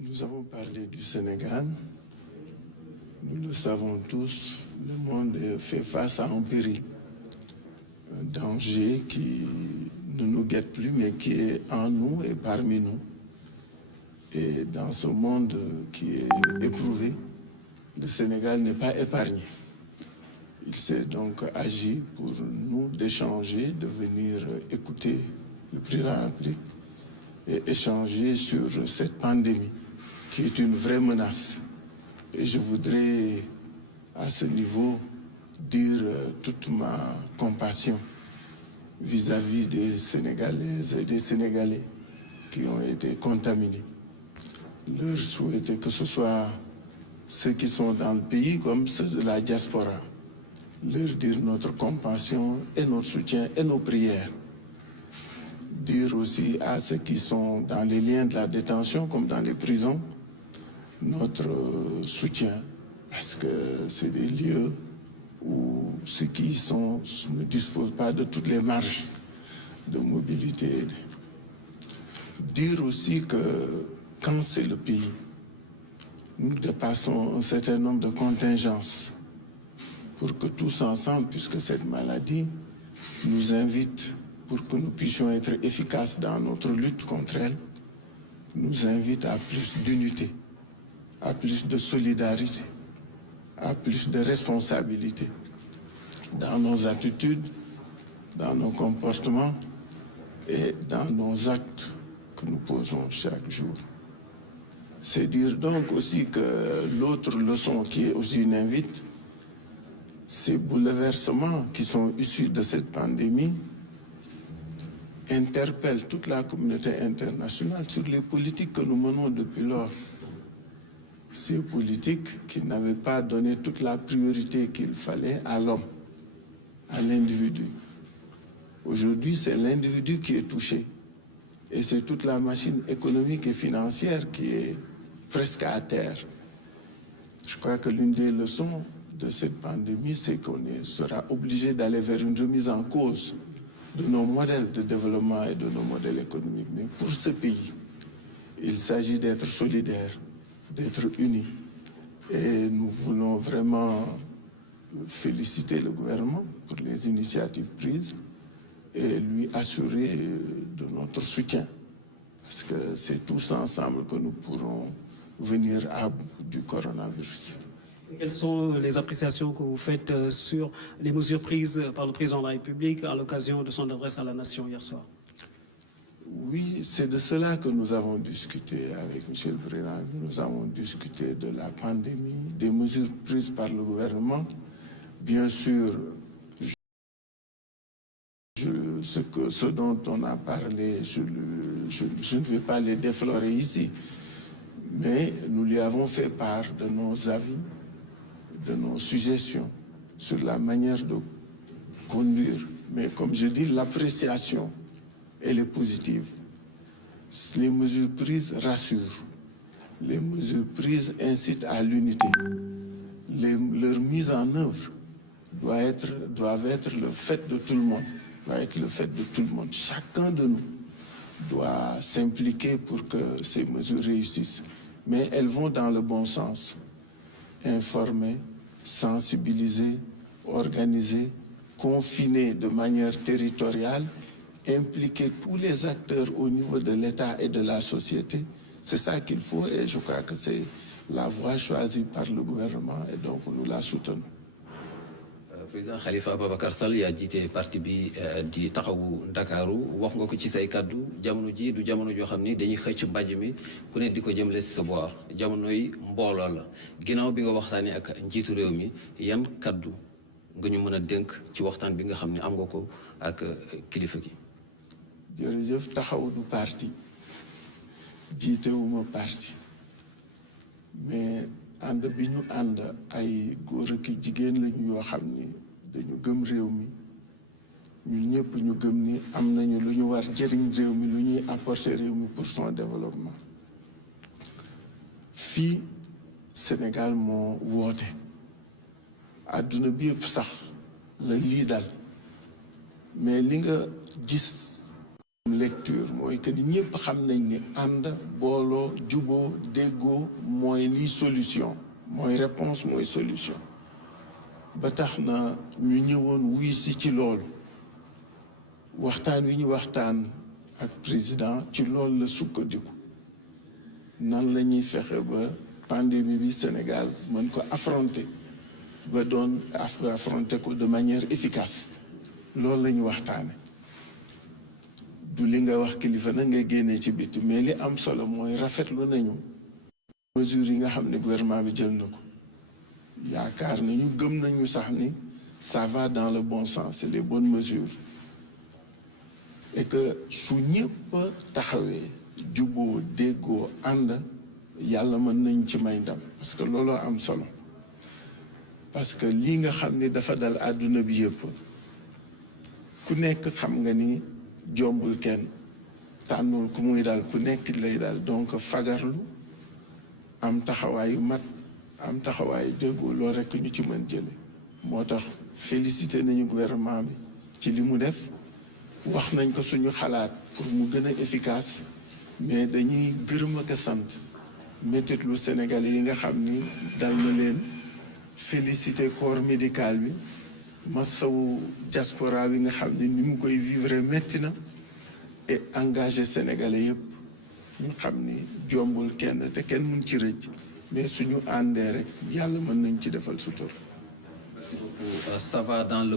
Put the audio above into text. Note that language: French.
Nous avons parlé du Sénégal. Nous le savons tous, le monde fait face à un péril, un danger qui ne nous guette plus, mais qui est en nous et parmi nous. Et dans ce monde qui est éprouvé, le Sénégal n'est pas épargné. Il s'est donc agi pour nous d'échanger, de venir écouter le président de la République et échanger sur cette pandémie qui est une vraie menace. Et je voudrais à ce niveau dire toute ma compassion vis-à-vis des Sénégalaises et des Sénégalais qui ont été contaminés. Leur souhaiter que ce soit ceux qui sont dans le pays comme ceux de la diaspora. Leur dire notre compassion et notre soutien et nos prières. Dire aussi à ceux qui sont dans les liens de la détention comme dans les prisons notre soutien, parce que c'est des lieux où ceux qui sont ne disposent pas de toutes les marges de mobilité. Dire aussi que quand c'est le pays, nous dépassons un certain nombre de contingences pour que tous ensemble, puisque cette maladie nous invite, pour que nous puissions être efficaces dans notre lutte contre elle, nous invite à plus d'unité, à plus de solidarité, à plus de responsabilité dans nos attitudes, dans nos comportements et dans nos actes que nous posons chaque jour. C'est dire donc aussi que l'autre leçon qui est aussi une invite, ces bouleversements qui sont issus de cette pandémie interpellent toute la communauté internationale sur les politiques que nous menons depuis lors. Ces politiques qui n'avaient pas donné toute la priorité qu'il fallait à l'homme, à l'individu. Aujourd'hui, c'est l'individu qui est touché. Et c'est toute la machine économique et financière qui est presque à terre. Je crois que l'une des leçons de cette pandémie, c'est qu'on sera obligé d'aller vers une remise en cause de nos modèles de développement et de nos modèles économiques. Mais pour ce pays, il s'agit d'être solidaires, d'être unis. Et nous voulons vraiment féliciter le gouvernement pour les initiatives prises et lui assurer de notre soutien. Parce que c'est tous ensemble que nous pourrons venir à bout du coronavirus. Quelles sont les appréciations que vous faites sur les mesures prises par le président de la République à l'occasion de son adresse à la nation hier soir? Oui, c'est de cela que nous avons discuté avec M. le Président. Nous avons discuté de la pandémie, des mesures prises par le gouvernement. Bien sûr, ce dont on a parlé, je ne vais pas les déflorer ici, mais nous lui avons fait part de nos avis, de nos suggestions sur la manière de conduire. Mais comme je dis, l'appréciation, elle est positive. Les mesures prises rassurent. Les mesures prises incitent à l'unité. Leur mise en œuvre doivent être le fait de tout le monde. Doit être le fait de tout le monde. Chacun de nous doit s'impliquer pour que ces mesures réussissent. Mais elles vont dans le bon sens. Informer, sensibiliser, organiser, confiner de manière territoriale, impliquer tous les acteurs au niveau de l'État et de la société. C'est ça qu'il faut et je crois que c'est la voie choisie par le gouvernement et donc nous la soutenons. Président Khalifa Ababacar Sall yaa jiite parti bi di taxawu Ndakaaru wax nga ko ci say kaddu jamono ji du jamono joo xam ni dañuy xëcc mbàjj mi ku ne di ko jëmale si sa boor jamonoy mbooloo la ginnaaw bi nga waxtaanee ak njiitu réew mi yan kaddu nga ñu mën a dénk ci waxtaan bi nga xam ne am nga ko ak kilifa gi. jërëjëf taxawu du parti jiitewuma parti mais ànd bi ñu ànd ay góor ak jigéen lañu yoo xam ni dañu gëm réew mi ñun ñëpp ñu gëm ni am nañu lu ñu war jëriñ réew mi lu ñuy apporter réew mi pour son développement. Fii Sénégal moo woote àdduna bi yëpp sax la lii dal mais li nga gis lecture mooy que ni ñëpp xam nañ ni ànd booloo booloo juboo déggoo mooy lii solution mooy réponse mooy solution ba tax na ñu ñëwoon wuy si ci loolu waxtaan wi ñu waxtaan ak président ci loolu la sukkandiku nan la ñuy fexe ba pandémie bi Sénégal mën ko affronter ba doon affronter ko de manière efficace loolu la ñu waxtaane du li nga wax kilifa na nga génnee ci biti mais li am solo mooy rafetlu nañu mesures yi nga xam ne gouvernement bi jël na ko yaakaar nañu gëm nañu sax ni ça va dans le bon sens c'est les bonnes mesures et que su ñëpp taxawee juboo déggoo ànd yàlla mën nañ ci may ndam parce que looloo am solo parce que lii nga xam ni dafa dal àdduna bi yëpp ku nekk xam nga ni jombul kenn tànnul ku muy daal ku nekk lay daal donc fagarlu am taxawaayu mat am taxawaayu déggoo loolu rekk ñu ci mën jële moo tax félicité nañu gouvernement bi ci li mu def wax nañ ko suñu xalaat pour mu gën a efficace mais dañuy gërëm ak a sant métit lu Sénégalais yi nga xam ni dal na leen félicité corps médical bi masawu diaspora bi nga xam ni ni mu koy vivre metti na et engagé Sénégalais yëpp ñu xam ni jombul kenn te kenn mun ci rëcc mais suñu àndee rek yàlla mën nañ ci defal sutur. Merci beaucoup. Ça va dans le